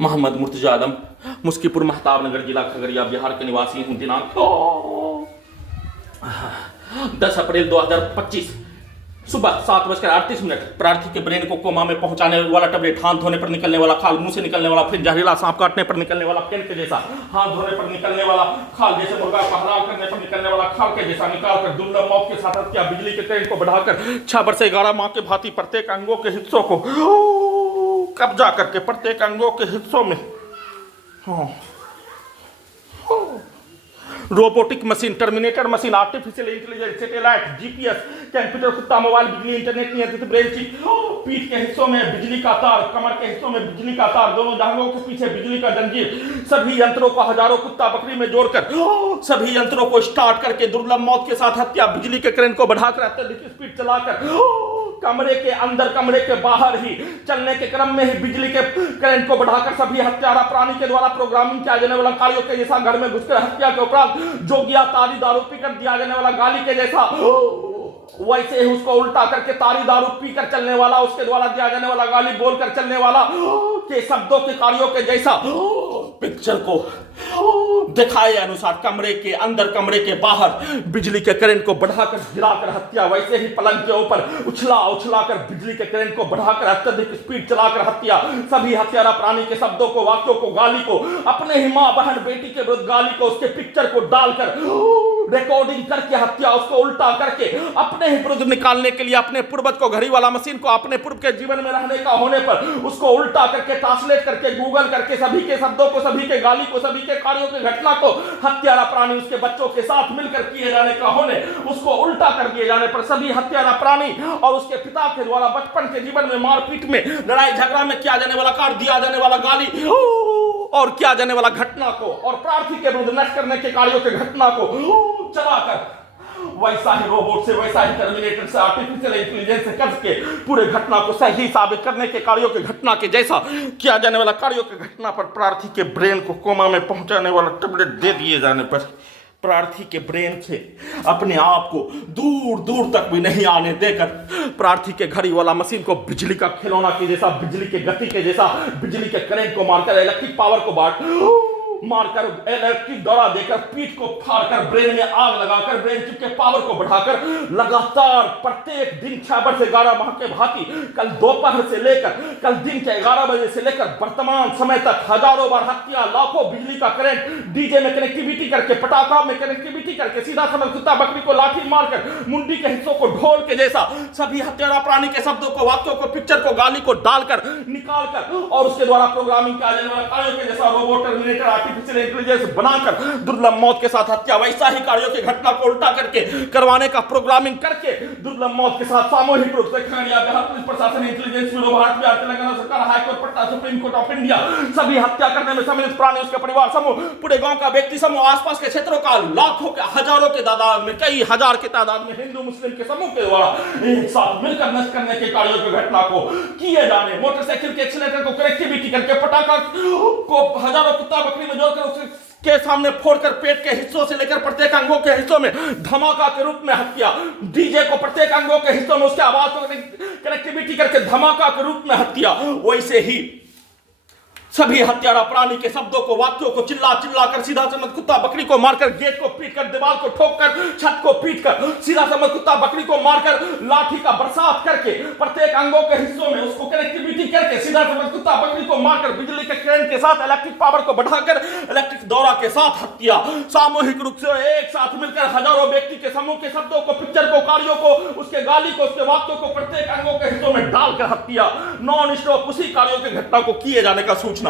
मोहम्मद मुर्तजा आदम, मुस्कीपुर महताब नगर, जिला खगड़िया, बिहार के निवासी हूँ। दिनांक 10 अप्रैल 2025 सुबह 7:38। प्रार्थी के ब्रेन को कोमा में पहुंचाने वाला टैबलेट, हाथ धोने पर निकलने वाला खाल, मुंह से निकलने वाला फिर जहरीला, सांप काटने पर निकलने वाला पेन के जैसा, हाथ धोने पर निकलने वाला खाल, जैसे मुर्गा को हलाल करने पर निकलने वाला खाल के जैसा निकालकर दुर्लभ मौत के साथ हत्या, बिजली के करंट को बढ़ाकर 6 वर्ष से 11 माह के भांति प्रत्येक अंगों के हिस्सों को कब्जा करके प्रत्येक अंगों के हिस्सों में robotic machine, terminator machine, artificial intelligence, satellite, GPS, computer, कुत्ता, मोबाइल, बिजली, इंटरनेट नियंत्रित ब्रेन चिप, पीठ के हिस्सों में बिजली का तार, कमर के हिस्सों में बिजली का तार, दोनों जांघों के पीछे बिजली का जंजीर, सभी यंत्रों को हजारों कुत्ता बकरी में जोड़कर सभी यंत्रों को स्टार्ट करके दुर्लभ मौत के साथ हत्या, बिजली के करंट को बढ़ाकर अत्यधिक स्पीड चलाकर कमरे के अंदर कमरे के बाहर ही चलने के क्रम में ही बिजली के करंट को बढ़ाकर सभी हत्यारा प्राणी के द्वारा प्रोग्रामिंग किया जाने वाला कार्यों के जैसा घर में घुसकर हत्या के उपरांत जोगिया तारी दारू पीकर दिया जाने वाला गाली के जैसा वैसे ही उसको उल्टा करके तारी दारू पीकर चलने वाला, उसके द्वारा दिया जाने वाला गाली बोलकर चलने वाला के शब्दों के कार्यों के जैसा पिक्चर को दिखाए अनुसार कमरे के अंदर कमरे के बाहर बिजली के करंट को बढ़ाकर गिराकर हत्या, वैसे ही पलंग के ऊपर उछला कर बिजली के करंट को बढ़ाकर अत्यधिक स्पीड चलाकर हत्या, सभी हत्यारा प्राणी के शब्दों को, वाक्यों को, गाली को, अपने ही मां बहन बेटी के विरुद्ध गाली को, उसके पिक्चर को डालकर रिकॉर्डिंग करके हत्या, उसको उल्टा करके अपने ही विरुद्ध निकालने के लिए अपने पूर्वज को, घड़ी वाला मशीन को अपने पूर्व के जीवन में रहने का होने पर उसको उल्टा करके ट्रांसलेट करके गूगल करके सभी के शब्दों को, सभी के गाली को, सभी के कार्यों की घटना को हत्यारा प्राणी उसके बच्चों के साथ मिलकर किए जाने का होने उसको उल्टा कर दिए जाने पर सभी हत्यारा प्राणी और उसके पिता के द्वारा बचपन के जीवन में मारपीट में, लड़ाई झगड़ा में किया जाने वाला कार्य, दिया जाने वाला गाली और किया जाने वाला घटना को और प्रार्थी के विरुद्ध नष्ट करने के कार्यों के घटना को चलाकर वैसा ही रोबोट से, वैसा ही टर्मिनेटर से, आर्टिफिशियल इंटेलिजेंस से करके पूरे घटना को सही साबित करने के कार्यों के घटना के जैसा किया जाने वाला कार्यों के घटना पर प्रार्थी के ब्रेन को कोमा में पहुंचाने वाला टैबलेट दे दिए जाने पर प्रार्थी के ब्रेन से अपने आप को दूर दूर तक भी नहीं आने देकर प्रार्थी के घड़ी वाला मशीन को बिजली का खिलौना के जैसा, बिजली के गति के जैसा, बिजली के करंट को मारकर, इलेक्ट्रिक पावर को मारकर, इलेक्ट्रिक दौरा देकर, पीठ को फाड़कर, ब्रेन में आग लगाकर, ब्रेन चिप के पावर को बढ़ाकर लगातार प्रत्येक दिन 6 वर्ष से 11 माह के भांति कल दोपहर से लेकर कल दिन के 11 बजे से लेकर वर्तमान समय तक हजारों बार हत्या, लाखों बिजली का करंट, डीजे में कनेक्टिविटी करके, पटाखा में कनेक्टिविटी करके, सीधा समझ कुत्ता बकरी को लाठी मारकर, मुंडी के हिस्सों को ढोल के जैसा सभी हत्यारा प्राणी के शब्दों को, वाक्यों को, पिक्चर को, गाली को डालकर निकालकर और उसके द्वारा प्रोग्रामिंग किया जाने वाला कार्यों के जैसा रोबोट, टर्मिनेटर, आर्टिफिशियल इंटेलिजेंस बनाकर दुर्लभ मौत के साथ हत्या, वैसा ही कार्यों की घटना को उल्टा करके करवाने का प्रोग्रामिंग करके दुर्लभ मौत के साथ सामूहिक रूप से खगड़िया, बिहार पुलिस प्रशासन, इंटेलिजेंस ब्यूरो, भारत बिहार, तेलंगाना सरकार, high court, Patna, supreme court of India, सभी हत्या करने में सम्मिलित प्राणी, उसके परिवार समूह, पूरे गांव का व्यक्ति समूह, आसपास के क्षेत्रों का लाखों के, हजारों के तादाद में, कई हजार के तादाद में हिंदू मुस्लिम के समूह के द्वारा एक साथ मिलकर नष्ट करने के कार्यों की घटना को किए जाने, मोटरसाइकिल के एक्सीलेटर को कनेक्टिविटी करके, पटाखा को हजारों कुत्ता बकरी में जोड़कर के सामने फोड़कर पेट के हिस्सों से लेकर प्रत्येक अंगों के हिस्सों में धमाका के रूप में हत्या, डीजे को प्रत्येक अंगों के हिस्सों में उसके आवाज को कनेक्टिविटी करके धमाका के रूप में हत्या, वैसे ही सभी हत्यारा प्राणी के शब्दों को, वाक्यों को चिल्ला कर, सीधा समझ कुत्ता बकरी को मारकर, गेट को पीटकर, दीवार को ठोककर, छत को पीटकर, सीधा समझ कुत्ता बकरी को मारकर, लाठी का बरसात करके प्रत्येक अंगों के हिस्सों में उसको कनेक्टिविटी करके, सीधा समझ कुत्ता बकरी को मारकर, बिजली के करंट के साथ इलेक्ट्रिक पावर को बढ़ाकर, इलेक्ट्रिक दौरा के साथ हत्या, सामूहिक रूप से एक साथ मिलकर हजारों व्यक्ति के समूह के शब्दों को, पिक्चर को, कार्यों को, उसके गाली को, उसके वाक्यों को प्रत्येक अंगों के हिस्सों में डालकर हत्या, नॉन स्टॉप उसी कार्यों की घटना को किए जाने का सूचना